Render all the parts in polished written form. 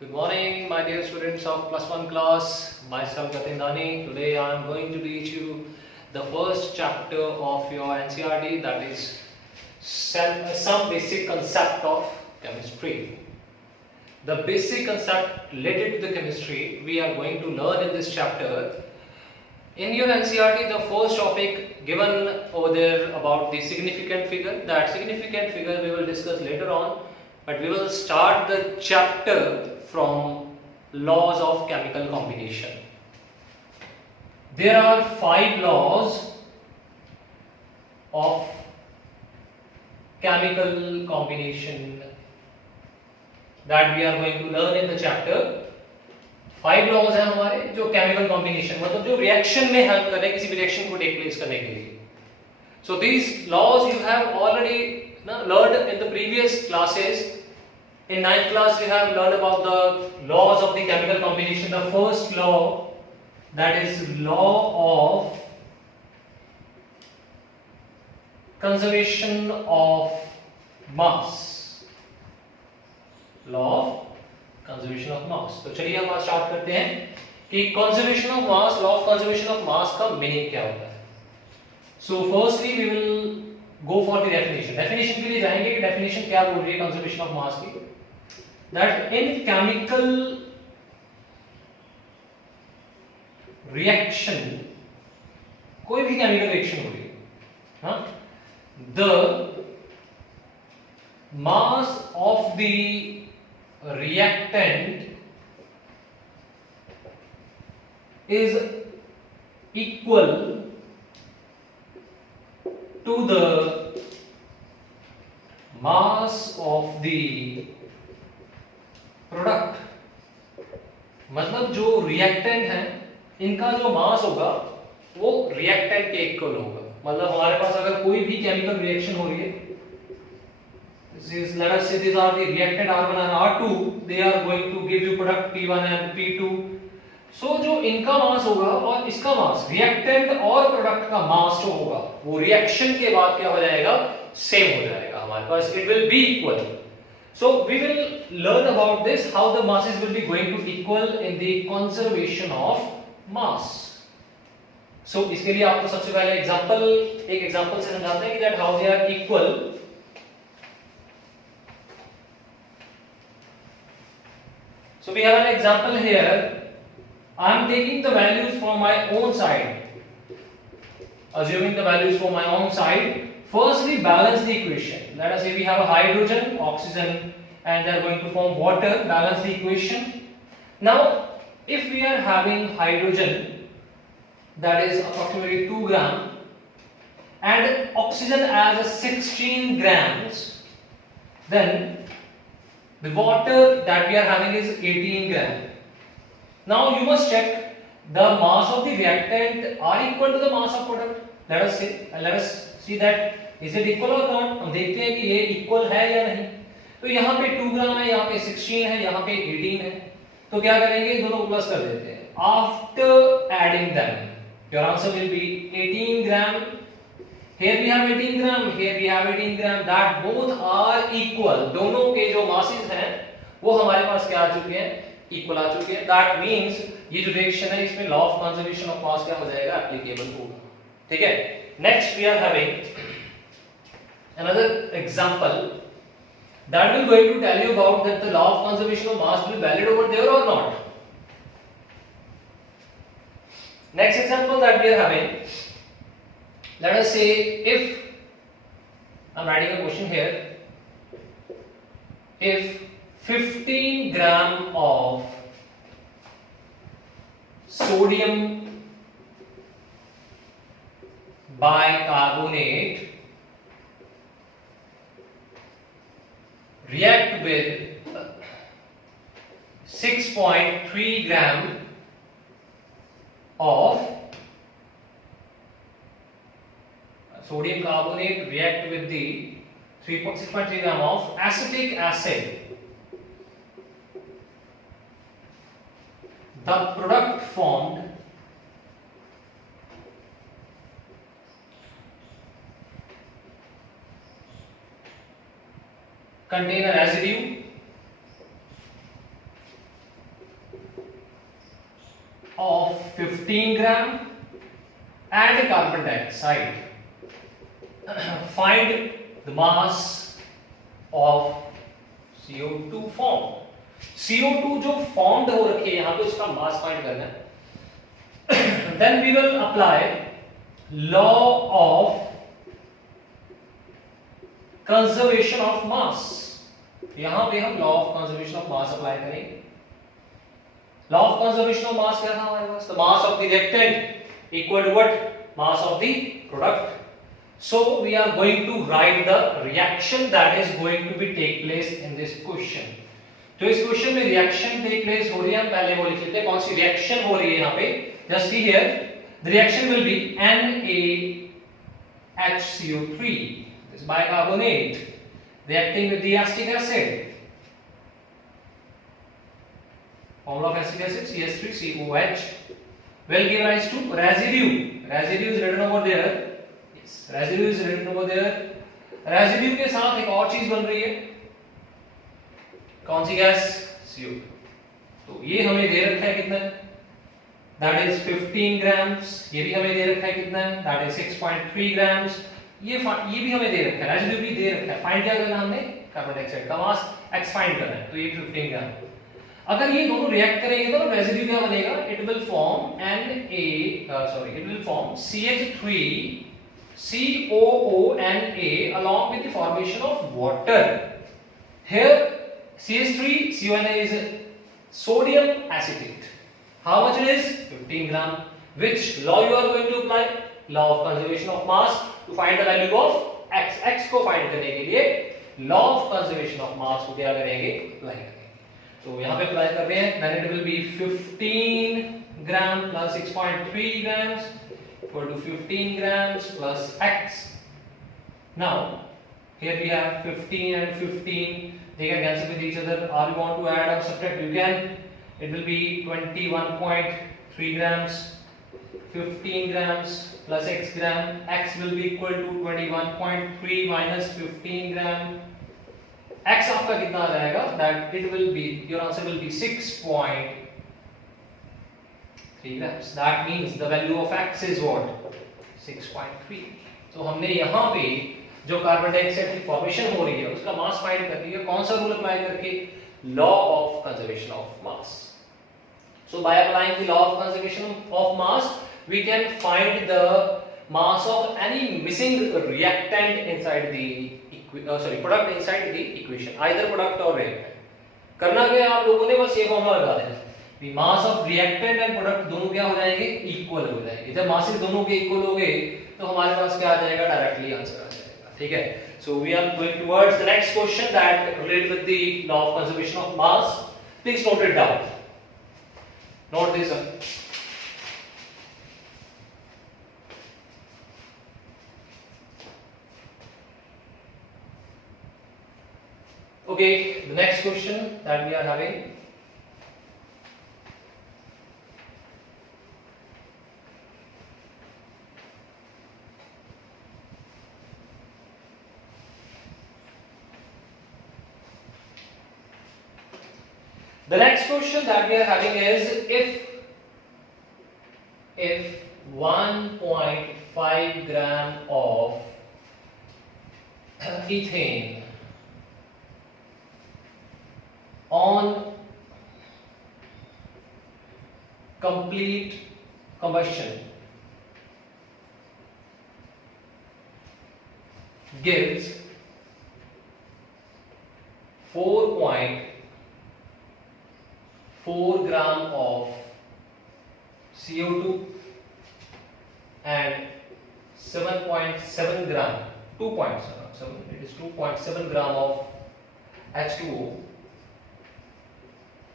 Good morning, my dear students of plus one class. Myself Gatin Dani. Today I am going to teach you the first chapter of your NCERT, that is some basic concept of chemistry. The basic concept related to the chemistry we are going to learn in this chapter. In your NCERT, the first topic given over there about the significant figure. That significant figure we will discuss later on, but we will start the chapter from laws of chemical combination. There are 5 laws of chemical combination that we are going to learn in the chapter. 5 laws हैं हमारे जो chemical combination मतलब जो reaction में help कर रहे हैं किसी भी रिएक्शन को टेक प्लेस करने के लिए. So these laws you have already learned in the previous classes. In 9th class, we have learned about the laws of the chemical combination. The first law, that is law of conservation of mass. Law of conservation of mass. तो चलिए हम आज start करते हैं कि conservation of mass, law of conservation of mass का meaning क्या होता है. So firstly, we will go for the definition. Definition के लिए जाएंगे कि definition क्या बोल रही है conservation of mass की. That in chemical reaction, कोई भी chemical reaction हो रही है, हाँ, the mass of the reactant is equal to the mass of the product. मतलब जो रिएक्टेंट है इनका जो मास होगा वो रिएक्टेंट के इक्वल होगा. मतलब हमारे पास अगर कोई भी केमिकल रिएक्शन हो रही है, let us say these are the reactant R1 and R2, they are going to give you product P1 and P2. so जो इनका मास होगा और इसका मास, रिएक्टेंट और प्रोडक्ट का मास जो होगा वो रिएक्शन के बाद क्या हो जाएगा, सेम हो जाएगा हमारे पास. It will be equal. So we will learn about this, how the masses will be going to equal in the conservation of mass. So इसके लिए आपको सबसे पहले एक एग्जांपल से समझाते हैं कि that how they are equal. So we have an example here. I am taking the values from my own side. Assuming the values from my own side. Firstly, balance the equation. Let us say we have a hydrogen, oxygen, and they are going to form water. Balance the equation. Now, if we are having hydrogen, that is approximately 2 gram, and oxygen as 16 grams, then the water that we are having is 18 gram. Now, you must check the mass of the reactant are equal to the mass of product. Let us see that is it equal or not. हम देखते हैं कि ये equal है या नहीं. तो यहाँ पे 2 ग्राम है, यहाँ पे 16 है, यहाँ पे 18 है. तो क्या करेंगे, दोनों को प्लस कर देते हैं. After adding them, your answer will be 18 gram. Here we have 18 gram, here we have 18 gram. That both are equal. दोनों के जो masses हैं वो हमारे पास क्या आ चुके हैं, equal आ चुके हैं. That means ये जो रिएक्शन है इसमें law of conservation of mass क्या हो जाएगा, applicable होगा. ठीक है. Next we are having another example that will going to tell you about that the law of conservation of mass will be valid over there or not. Next example that we are having, let us say if I am writing a question here, if 15 gram of sodium bicarbonate react with 6.3 gram of sodium carbonate react with the 6.3 gram of acetic acid, the product formed contain a residue of 15 gram and carbon dioxide. Find the mass of CO2 form. CO2 जो formed हो रखी है यहाँ पे उसका mass find करना है. Then we will apply law of conservation of mass. यहाँ पे हम law of conservation of mass apply करेंगे. Law of conservation of mass क्या था हमारे पास? The mass of the reactant equal to what? Mass of the product. So we are going to write the reaction that is going to be take place in this question. तो इस question में reaction take place हो रही है, हम पहले वो लिख लेते हैं कौन सी रिएक्शन हो रही है यहाँ पे. Just see here the reaction will be NaHCO3, this bicarbonate reacting with the acetic acid. Formula of acetic acid CH3COH will give rise to residue. Residue is written over there. Yes, residue is written over there. residue के साथ एक और चीज बन रही है, कौन सी gas? CO2. तो ये हमें दे रखा है कितना? That is 15 grams. ये भी हमें दे रखा है कितना? That is 6.3 grams. ये भी हमें दे रखा है, रेसिड्यू भी दे रखा है. फाइंड क्या करना हमने? कार्बन डाइऑक्साइड का मास x फाइंड करना है. तो ये 15 ग्राम. अगर ये दोनों रिएक्ट करेंगे तो रेसिड्यू क्या बनेगा? It will form CH3 COONA along with the formation of water. Here CH3 CONA is sodium acetate. How much it is? 15 gram. Which law you are going to apply? Law of conservation of mass to find the value of x. x को find करने के लिए law of conservation of mass को क्या करेंगे? Apply करेंगे. तो यहाँ पे apply कर रहे हैं. Then it will be 15 gram plus 6.3 grams equal to 15 grams plus x. Now here we have 15 and 15. They can cancel with each other. Or you want to add or subtract? You can. It will be 21.3 grams. 15 grams plus x gram. X will be equal to 21.3 minus 15 gram. X आपका कितना आ जाएगा? That it will be, your answer will be 6.3 grams. That means the value of x is what? 6.3. तो हमने यहाँ पे जो carbon dioxide की formation हो रही है उसका मास फाइंड करनी है. कौन सा रूल अप्लाई करके? Law of conservation of mass. So by applying the law of conservation of mass we can find the mass of any missing reactant inside the product inside the equation, either product or reactant. करना क्या है आप लोगों ने? बस ये formula लगा देना. The mass of reactant and product दोनों क्या हो जाएंगे? इक्वल हो जाएंगे. जब मासेस दोनों के इक्वल हो गए तो हमारे पास क्या आ जाएगा? डायरेक्टली आंसर आ जाएगा. ठीक है. So we are going towards the next question that related with the law of conservation of mass. Please note it down. Note this up. Okay, the next question that we are having. The next question that we are having is if 1.5 gram of ethane on complete combustion gives 4.4 gram of CO2 and 7.7 gram, 2.7, it is 2.7 gram of H2O.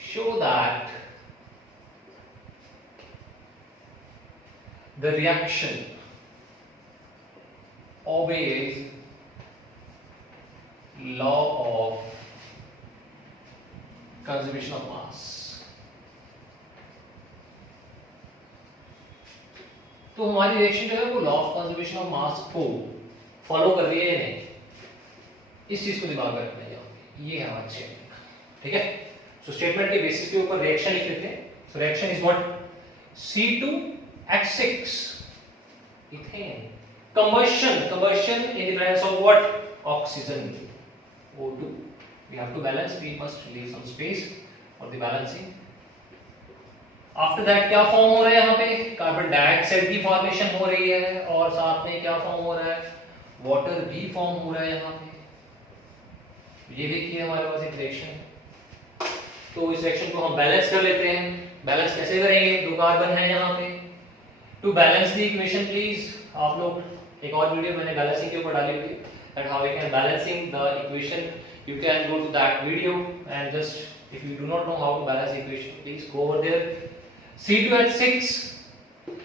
Show that the reaction obeys law of conservation of mass. तो हमारी reaction जो है वो law of conservation of मास को follow कर रही है या नहीं, इस चीज को दिमाग में रखना है. ये है हमारा स्टेटमेंट. ठीक है. सो स्टेटमेंट के बेसिस के ऊपर रिएक्शन लिख लेते हैं. So reaction is what? C2H6 ethane. Combustion in the presence of what? Oxygen, O2. We have to balance, we must leave some space for the balancing. After that क्या form हो रहा है यहाँ पे? कार्बन डाइऑक्साइड की formation हो रही है और साथ में क्या फॉर्म हो रहा है? वाटर भी फॉर्म हो रहा है यहाँ पे। ये देखिए हमारे पास एक रिएक्शन, तो इस रिएक्शन को हम बैलेंस कर लेते हैं। बैलेंस कैसे करेंगे? दो कार्बन है यहाँ पे। To balance the equation please, आप लोग एक और वीडियो मैंने बैलेंसिंग के ऊपर डाली हुई है, that how we can balancing the equation. You can go to that video and just if you do not know how to balance the equation please go over there. C2H6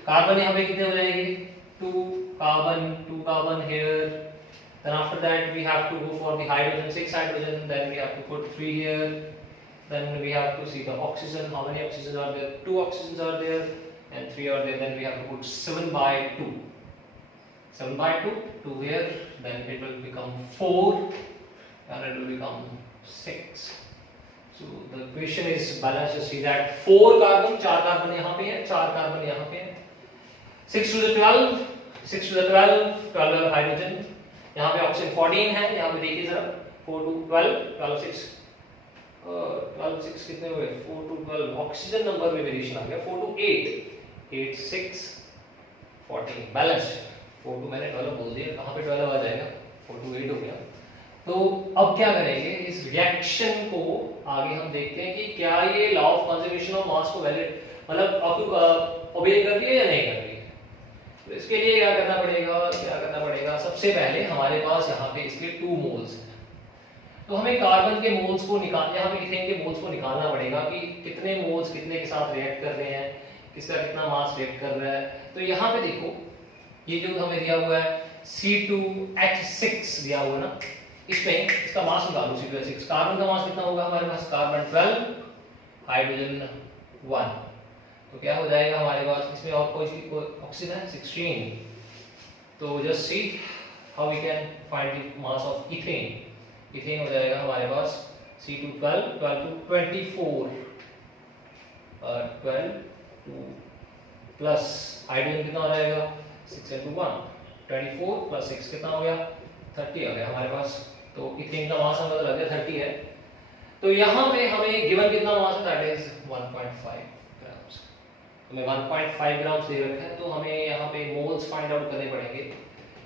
carbon यहाँ पे कितने हो जाएंगे? 2 carbon here. Then after that we have to go for the hydrogen, 6 hydrogen. Then we have to put 3 here. Then we have to see the oxygen. How many oxygens are there? 2 oxygens are there and 3 are there. Then we have to put 7 by 2. 7 by 2 here. Then it will become 4 and it will become 6. So the equation is balanced. You see that 4 carbon, 4 carbon यहाँ पे है, 4 carbon यहाँ पे है। 6 to the 12, 6 to the 12, 12 hydrogen. यहाँ पे oxygen 14 है, यहाँ पे देखिए जरा 4 to 12, 12 6, 12 6 कितने हुए? 4 to 12, ऑक्सीजन नंबर में वेरिएशन आ गया। 4 to 8, 8 6 14, बैलेंस्ड। 4 to मैंने 12 बोल दिया, कहाँ पे 12 आ जाएगा? 4 to 8 हो गया। तो अब क्या करेंगे? इस रिएक्शन को आगे हम देखते हैं कि क्या ये लॉ ऑफ कंजर्वेशन ऑफ मास को वैलिड मतलब ओबे कर रही है या नहीं कर रही है। तो इसके लिए क्या करना पड़ेगा? सबसे पहले हमारे पास यहाँ पे इसके 2 मोल्स हैं, तो हमें कार्बन के मोल्स को निकाल, यहाँ पे इथेन के मोल्स को निकालना पड़ेगा कि कितने मोल्स कितने के साथ रिएक्ट कर रहे हैं, किसका कितना मास रिएक्ट कर रहा है। तो यहाँ पे देखो, ये जो हमें दिया हुआ है C2H6 दिया हुआ ना, इसमें इसका मास निकालो। C2H6 कार्बन का मास कितना होगा हमारे पास? कार्बन 12, हाइड्रोजन 1, तो क्या हो जाएगा हमारे पास? इसमें और कोई ऑक्सीजन है 16। तो just see how we can find the mass of ethane. Ethane हो जाएगा हमारे पास C212, 12 to 24, 12 to plus hydrogen कितना हो जाएगा? 6 into 1, 24 plus 6 कितना हो गया? 30 आ गया हमारे पास। तो इथेन का मास हमें लग गया 30 है। तो यहाँ पे हमें गिवन कितना मास है? That is 1.5 grams. हमें 1.5 ग्राम्स दे रखा है, तो हमें यहाँ पे मोल्स फाइंड आउट करने पड़ेंगे।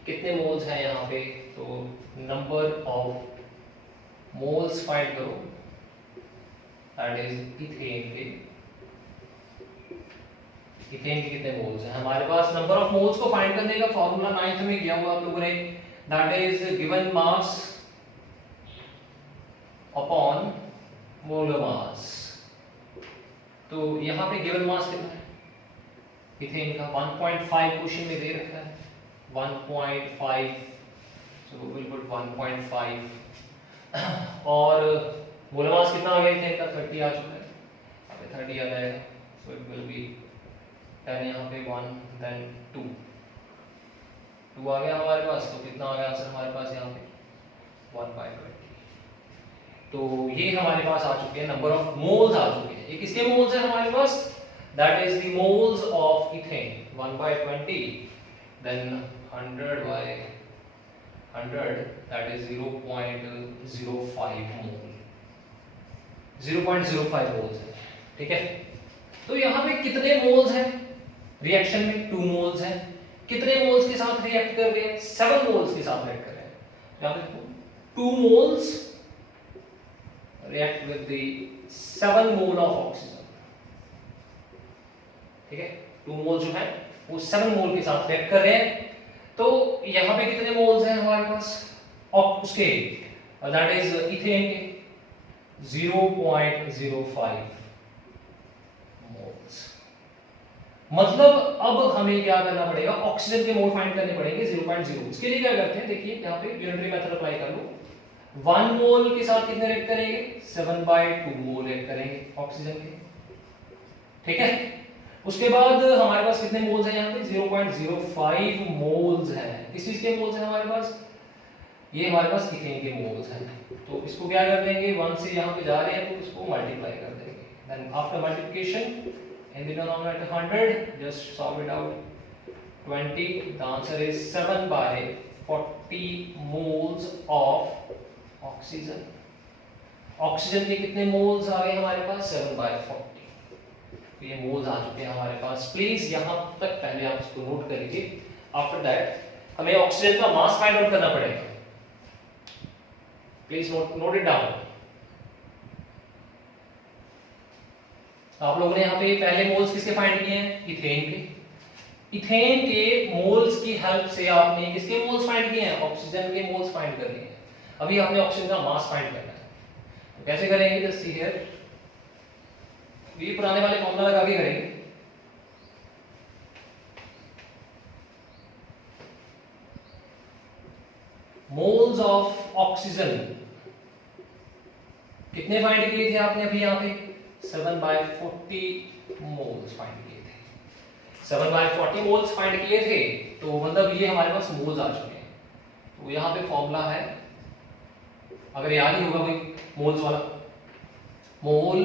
कितने मोल्स हैं यहाँ पे? तो नंबर ऑफ मोल्स फाइंड करो, दैट इज इथेन के। इथेन के कितने मोल्स हैं हमारे पास? नंबर ऑफ मोल्स को फाइंड करने का फॉर्मूला 9th में किया हुआ आप लोगों ने, that is given mass upon molar mass. तो यहाँ पे गिवन मास कितना है इथेन का? 1.5 क्वेश्चन में दे रखा है 1.5, सो विल पुट 1.5 और मोलर मास कितना आ गया इथेन का? 30 आ चुका है, यहाँ पे 30 आ जाएगा, सो इट विल बी 10, यहाँ पे 1 देन 2 आ गया हमारे पास। तो कितना आ गया आंसर हमारे पास यहाँ पे? 1/20। तो ये हमारे पास आ चुके हैं, नंबर ऑफ मोल्स आ चुके हैं। ये किसके मोल्स है हमारे पास? That is the moles of ethane. 1/20 then 100/100, that is 0.05 mole, 0.05 moles है। ठीक है, तो यहाँ पे कितने मोल्स हैं रिएक्शन में? 2 मोल्स हैं। कितने मोल्स के साथ रिएक्ट कर रहे हैं? 7 मोल्स के साथ रिएक्ट कर रहे हैं। यहाँ पे 2 moles react with the 7 mole of oxygen। ठीक है, 2 मोल जो है वो 7 मोल के साथ रिएक्ट कर रहे हैं। तो यहाँ पे कितने मोल्स हैं हमारे पास उसके? दैट इज इथेन के 0.05 मोल्स। मतलब अब हमें क्या करना पड़ेगा? ऑक्सीजन के मोल फाइंड करने पड़ेंगे 0.0। इसके लिए क्या करते हैं, देखिए यहाँ पे यूनिटरी मेथड अप्लाई कर लो। 1 मोल के साथ कितने रिएक्ट करेंगे? 7/2 मोल रिएक्ट करेंगे ऑक्सीजन के। ठीक है, उसके बाद हमारे पास कितने मोल्स हैं यहाँ पे? 0.05 मोल्स हैं। किस चीज के मोल्स हैं हमारे पास? ये हमारे पास इथेन के मोल्स हैं। तो इसको क्या कर देंगे? 1 से यहाँ पे जा रहे हैं तो इसको मल्टीप्लाई कर देंगे। Then after multiplication In the denominator 100, just solve it out. 20. The answer is 7 by 40 moles of oxygen. Oxygen के कितने मोल्स आ गए हमारे पास? 7 by 40. तो ये मोल्स आ चुके हैं हमारे पास. प्लीज यहाँ तक पहले आप इसको नोट कर लीजिए. आफ्टर दैट हमें ऑक्सीजन का मास फाइंड आउट करना पड़ेगा. Please note it down. आप लोगों ने यहाँ पे पहले मोल्स किसके फाइंड किए हैं? इथेन के. इथेन के मोल्स की हेल्प से आपने किसके मोल्स फाइंड किए हैं? ऑक्सीजन के मोल्स फाइंड कर लिए हैं. अभी आपने ऑक्सीजन का मास फाइंड करना है. तो कैसे करेंगे? Just see here. ये पुराने वाले फॉर्मूला लगा के करेंगे. मोल्स ऑफ ऑक्सीजन कितने फाइंड किए थे आपने अभी यहाँ पे? 7 by 40 मोल्स फाइंड किए थे. 7 by 40 मोल्स फाइंड किए थे. तो मतलब ये हमारे पास मोल्स आ चुके हैं. तो यहाँ पे फॉर्मूला है, अगर याद ही होगा कोई मोल्स वाला, mole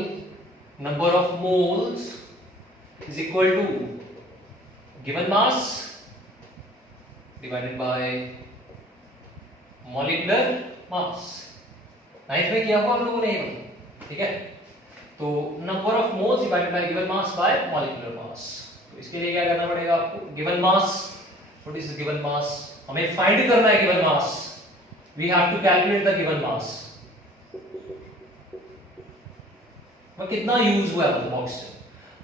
number of moles is equal to given mass divided by molecular mass. Ninth में किया होगा आप लोगों ने. ठीक है. तो number of moles divided by given mass by molecular mass. तो इसके लिए क्या करना पड़ेगा आपको? Given mass. What is given mass? हमें फाइंड करना है given mass. We have to calculate the given mass. कितना यूज हुआ है ऑक्सीजन.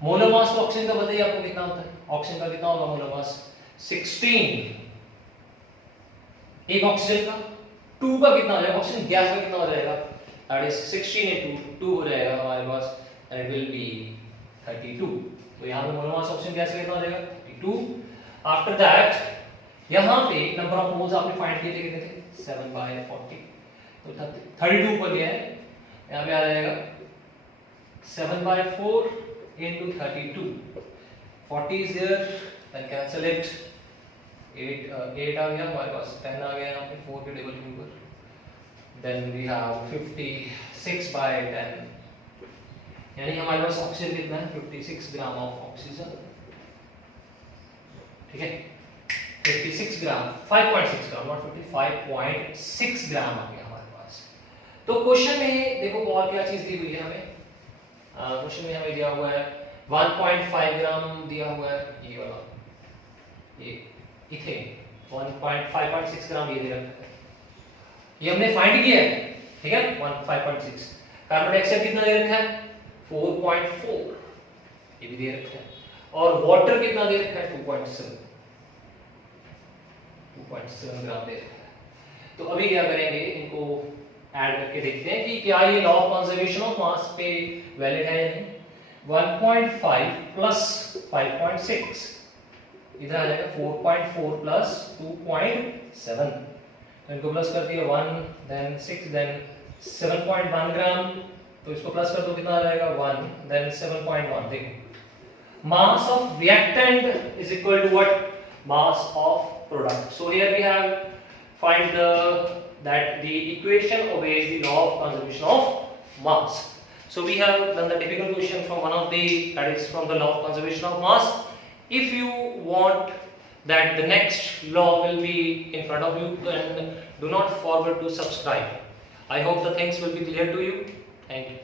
मोलर मास तो ऑक्सीजन का बताइए आपको कितना होता है? ऑक्सीजन का कितना होगा मोलर मास? 16. एक ऑक्सीजन का 2 का कितना हो जाएगा? ऑक्सीजन गैस का कितना हो जाएगा? दैट इज 16 into 2 हो जाएगा हमारे पास, एंड इट विल बी 32. तो यहां पे मोलर मास ऑक्सीजन गैस का कितना हो जाएगा? 32. आफ्टर दैट यहां पे नंबर ऑफ मोल्स आपने फाइंड किए थे, कितने थे? 7 by 40. तो 32 पर लिया है. यहां पे आ जाएगा 7 by 4 into 32. 40 is there, then cancel it. 8 आ गया हमारे पास, 10 आ गया यहाँ पे 4 के डबल के ऊपर. Then we have 56 by 10. यानी हमारे पास ऑक्सीजन कितना है? 56 ग्राम ऑफ ऑक्सीजन. ठीक है. 56 ग्राम, 5.6 ग्राम, नॉट 50, 5.6 ग्राम आ गया हमारे पास. तो क्वेश्चन में देखो और क्या चीज दी हुई है हमें. क्वेश्चन में हमें दिया हुआ है 1.5 ग्राम दिया हुआ है. ये वाला, ये इथेन 1.5.6 ग्राम ये दे रखा है. ये हमने फाइंड किया है. ठीक है. 1.5.6. कार्बन डाइऑक्साइड कितना दे रखा है? 4.4. ये भी दे रखा है. और वाटर कितना दे रखा है? 2.7 ग्राम दे रखा है. तो अभी क्या करेंगे, इनको ऐड करके देखते हैं कि क्या ये लॉ ऑफ कंजर्वेशन ऑफ मास पे वैलिड है या नहीं. 1.5 प्लस 5.6 इधर आ जाएगा 4.4 प्लस 2.7. तो इनको प्लस कर दिया 1 देन 6 देन 7.1 ग्राम. तो इसको प्लस कर दो, कितना आ जाएगा? 1 देन 7.1. देखो mass of reactant is equal to what? Mass of product. So here we have find that the equation obeys the law of conservation of mass. So we have done the typical question from one of the, that is from the law of conservation of mass. If you want that the next law will be in front of you, then do not forget to subscribe. I hope the things will be clear to you. Thank you.